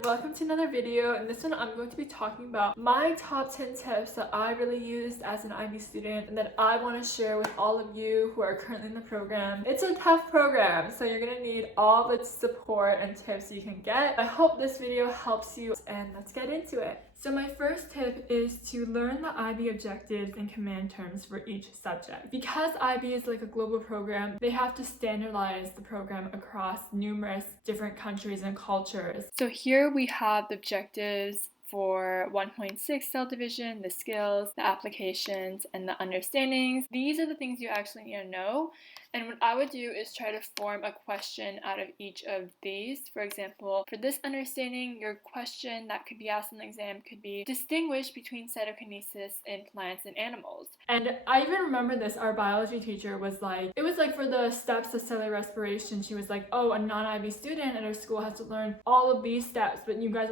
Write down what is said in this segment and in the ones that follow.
everyone, welcome to another video. In this one I'm going to be talking about my top 10 tips that I really used as an IB student and that I want to share with all of you who are currently in the program. It's a tough program, so you're going to need all the support and tips you can get. I hope this video helps you, and let's get into it. So my first tip is to learn the IB objectives and command terms for each subject. Because IB is like a global program, they have to standardize the program across numerous different countries and cultures. So here we have the objectives for 1.6 cell division, the skills, the applications, and the understandings. These are the things you actually need to know. And what I would do is try to form a question out of each of these. For example, for this understanding, your question that could be asked in the exam could be distinguish between cytokinesis in plants and animals. And I even remember this, our biology teacher was like, it was like for the steps of cellular respiration, she was like, oh, a non-IB student at our school has to learn all of these steps, but you guys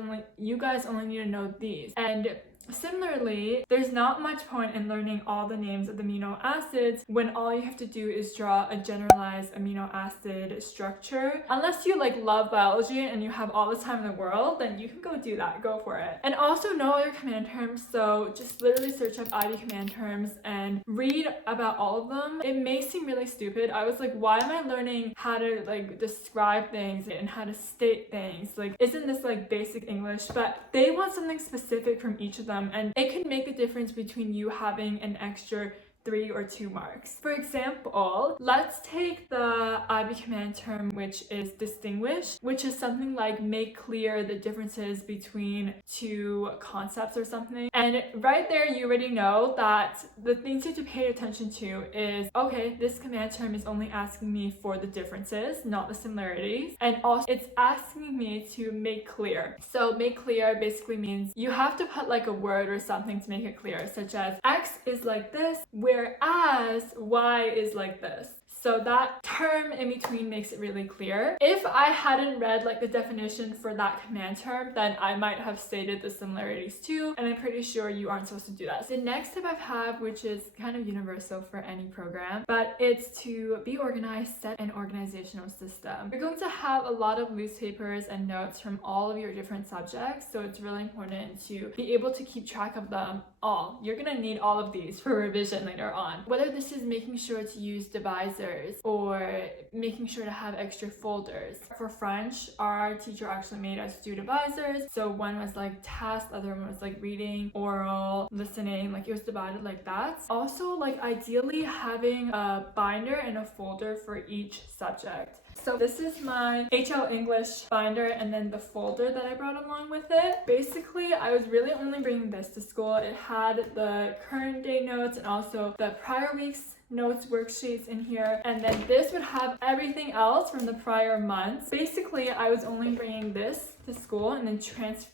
only need to know these. And similarly, there's not much point in learning all the names of the amino acids when all you have to do is draw a generalized amino acid structure. Unless you love biology and you have all the time in the world, then you can go do that, go for it. And also know all your command terms, so just literally search up IB command terms and read about all of them. It may seem really stupid. I was like, why am I learning how to describe things and how to state things? Isn't this basic English? But they want something specific from each of them, and it can make a difference between you having an extra 3 or 2 marks. For example, let's take the IB command term, which is distinguish, which is something like make clear the differences between 2 concepts or something. And right there, you already know that the things you have to pay attention to is, okay, this command term is only asking me for the differences, not the similarities. And also it's asking me to make clear. So make clear basically means you have to put a word or something to make it clear, such as X is like this, whereas Y is like this. So that term in between makes it really clear. If I hadn't read the definition for that command term, then I might have stated the similarities too, and I'm pretty sure you aren't supposed to do that. So the next tip I have, which is kind of universal for any program, but it's to be organized, set an organizational system. You're going to have a lot of loose papers and notes from all of your different subjects, so it's really important to be able to keep track of them all. You're gonna need all of these for revision later on. Whether this is making sure to use divisors or making sure to have extra folders. For French, our teacher actually made us do divisors. So one was task, the other one was reading, oral, listening, it was divided like that. Also, ideally having a binder and a folder for each subject. So this is my HL English binder and then the folder that I brought along with it. Basically, I was really only bringing this to school. It had the current day notes and also the prior week's notes worksheets in here, and then this would have everything else from the prior months. Basically, I was only bringing this to school and then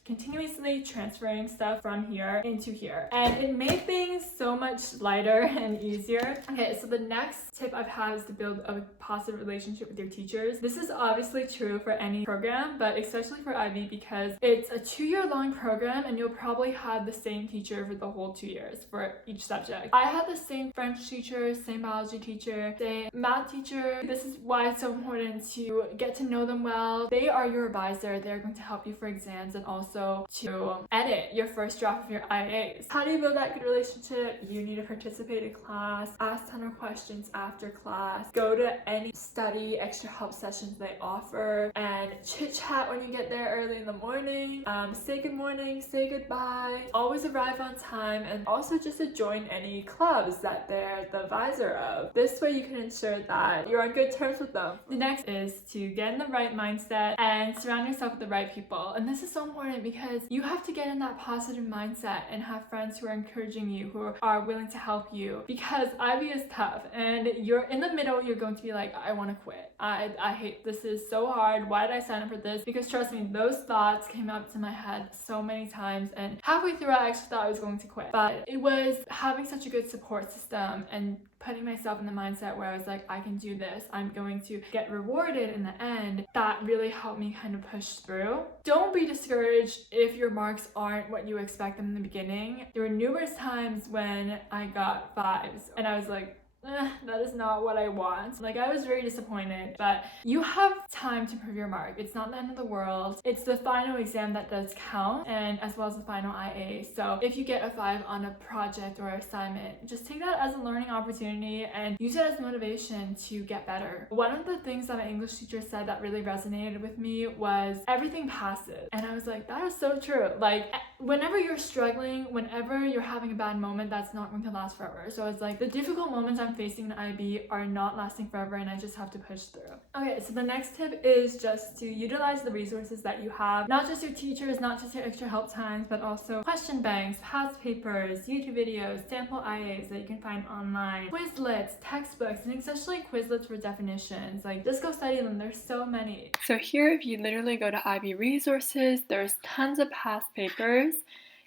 continuously transferring stuff from here into here, and it made things so much lighter and easier. Okay, so the next tip I've had is to build a positive relationship with your teachers. This is obviously true for any program, but especially for IB because it's a 2-year-long program and you'll probably have the same teacher for the whole 2 years for each subject. I had the same French teacher, same biology teacher, same math teacher. This is why it's so important to get to know them well. They are your advisor. They're going to help you for exams and also to edit your first draft of your IAs. How do you build that good relationship? You need to participate in class, ask a ton of questions after class, go to any study extra help sessions they offer, and chit chat when you get there early in the morning. Say good morning, say goodbye, always arrive on time, and also just to join any clubs that they're the advisor of. This way you can ensure that you're on good terms with them. The next is to get in the right mindset and surround yourself with the right people. And this is so important because you have to get in that positive mindset and have friends who are encouraging you, who are willing to help you, because IB is tough and you're in the middle. You're going to be like, I want to quit. I hate this. Is so hard. Why did I sign up for this? Because trust me, those thoughts came up to my head so many times, and halfway through I actually thought I was going to quit. But it was having such a good support system and putting myself in the mindset where I was like, I can do this, I'm going to get rewarded in the end, that really helped me kind of push through. Don't be discouraged if your marks aren't what you expect them in the beginning. There were numerous times when I got 5s and I was like, that is not what I want. Like, I was very disappointed, but you have time to prove your mark. It's not the end of the world. It's the final exam that does count, and as well as the final IA. So if you get a 5 on a project or assignment, just take that as a learning opportunity and use it as motivation to get better. One of the things that my English teacher said that really resonated with me was everything passes. And I was like, that is so true. Like, whenever you're struggling, whenever you're having a bad moment, that's not going to last forever. So it's like the difficult moments I'm facing in IB are not lasting forever, and I just have to push through. Okay, so the next tip is just to utilize the resources that you have, not just your teachers, not just your extra help times, but also question banks, past papers, YouTube videos, sample IAs that you can find online, Quizlets, textbooks, and especially Quizlets for definitions. Like, just go study them. There's so many. So here, if you literally go to IB resources, there's tons of past papers.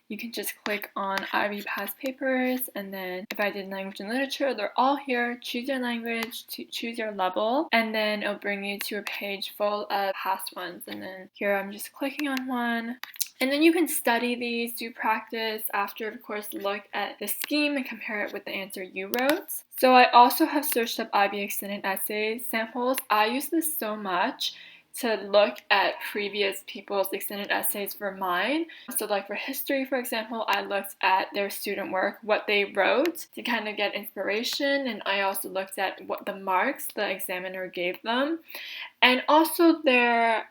You can just click on IB past papers, and then if I did language and literature, they're all here. Choose your language, choose your level, and then it'll bring you to a page full of past ones. And then here I'm just clicking on one. And then you can study these, do practice, after, of course, look at the scheme and compare it with the answer you wrote. So I also have searched up IB extended essays samples. I use this so much to look at previous people's extended essays for mine. So like for history, for example, I looked at their student work, what they wrote to kind of get inspiration, and I also looked at what the marks the examiner gave them. And also their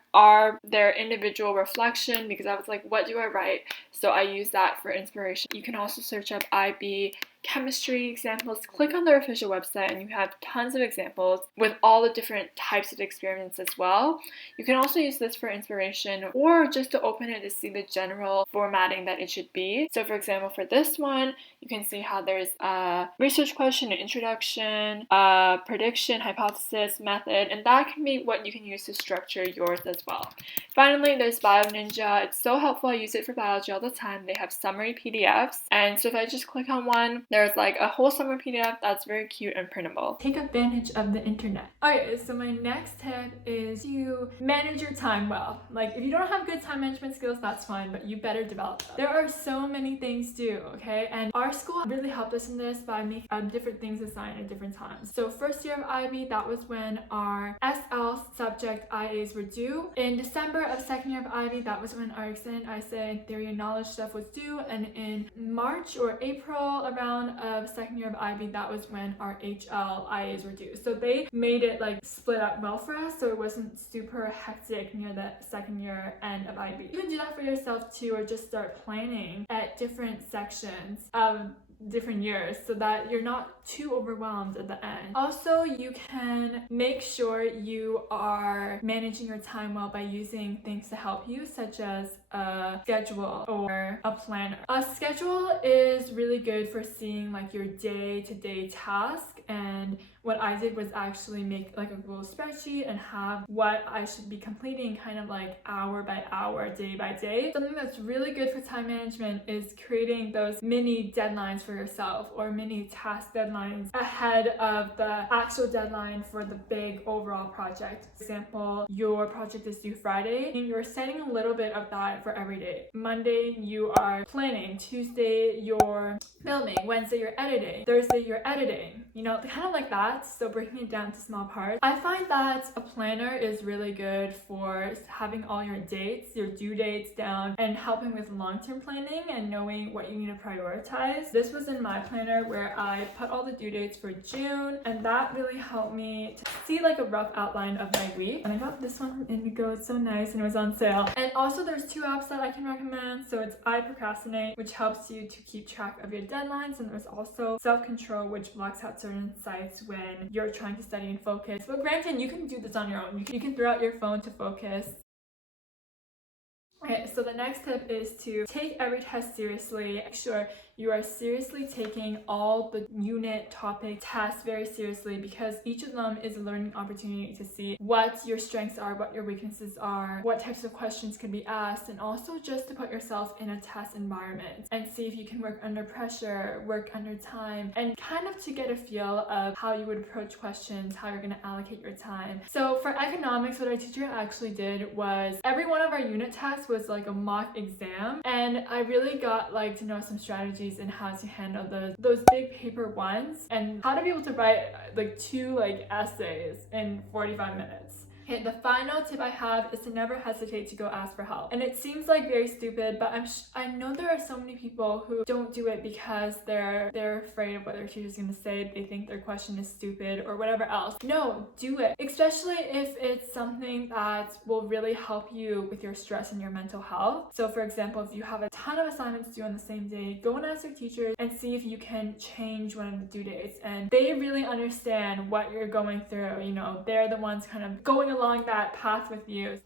individual reflection, because I was like, what do I write? So I use that for inspiration. You can also search up IB chemistry examples. Click on their official website and you have tons of examples with all the different types of experiments as well. You can also use this for inspiration or just to open it to see the general formatting that it should be. So for example, for this one, you can see how there's a research question, an introduction, a prediction, hypothesis, method, and that can be what you can use to structure yours as well. Finally, there's BioNinja. It's so helpful. I use it for biology all the time. They have summary PDFs, and so if I just click on one, there's like a whole summary PDF that's very cute and printable. Take advantage of the internet. Okay, so my next tip is to manage your time well. Like, if you don't have good time management skills, that's fine, but you better develop them. There are so many things to do, okay? And our school really helped us in this by making different things assigned at different times. So first year of IB, that was when our SL subject IAs were due. In December of second year of IB, that was when our extended essay and theory and knowledge stuff was due. And in March or April around of second year of IB, that was when our HL IAs were due. So they made it like split up well for us, so it wasn't super hectic near the second year end of IB. You can do that for yourself too, or just start planning at different sections of different years so that you're not too overwhelmed at the end. Also, you can make sure you are managing your time well by using things to help you, such as a schedule or a planner. A schedule is really good for seeing like your day-to-day task, and what I did was actually make like a Google spreadsheet and have what I should be completing kind of like hour by hour, day by day. Something that's really good for time management is creating those mini deadlines for yourself, or mini task deadlines ahead of the actual deadline for the big overall project. For example, your project is due Friday and you're setting a little bit of that for every day. Monday, you are planning. Tuesday, you're filming. Wednesday, you're editing. Thursday, you're editing. You know, kind of like that. So breaking it down to small parts. I find that a planner is really good for having all your dates, your due dates down, and helping with long-term planning and knowing what you need to prioritize. This was in my planner where I put all the due dates for June, and that really helped me to see like a rough outline of my week. And I got this one from Indigo. It's so nice and it was on sale. And also there's 2 apps that I can recommend. So it's iProcrastinate, which helps you to keep track of your deadlines, and there's also Self-Control, which blocks out certain sites when you're trying to study and focus. But granted, you can do this on your own. You can throw out your phone to focus. Okay, so the next tip is to take every test seriously. Make sure you are seriously taking all the unit topic tests very seriously, because each of them is a learning opportunity to see what your strengths are, what your weaknesses are, what types of questions can be asked, and also just to put yourself in a test environment and see if you can work under pressure, work under time, and kind of to get a feel of how you would approach questions, how you're going to allocate your time. So for economics, what our teacher actually did was every one of our unit tests test was like a mock exam, and I really got like to know some strategies and how to handle those big paper ones and how to be able to write like 2 like essays in 45 minutes. Okay, the final tip I have is to never hesitate to go ask for help. And it seems like very stupid, but I know there are so many people who don't do it because they're afraid of what their teacher's gonna say. They think their question is stupid or whatever else. No, do it. Especially if it's something that will really help you with your stress and your mental health. So for example, if you have a ton of assignments due on the same day, go and ask your teachers and see if you can change one of the due dates. And they really understand what you're going through. You know, they're the ones kind of going along that path with you.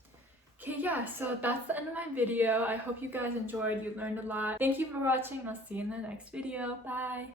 Okay, yeah, so that's the end of my video. I hope you guys enjoyed, you learned a lot. Thank you for watching. I'll see you in the next video. Bye.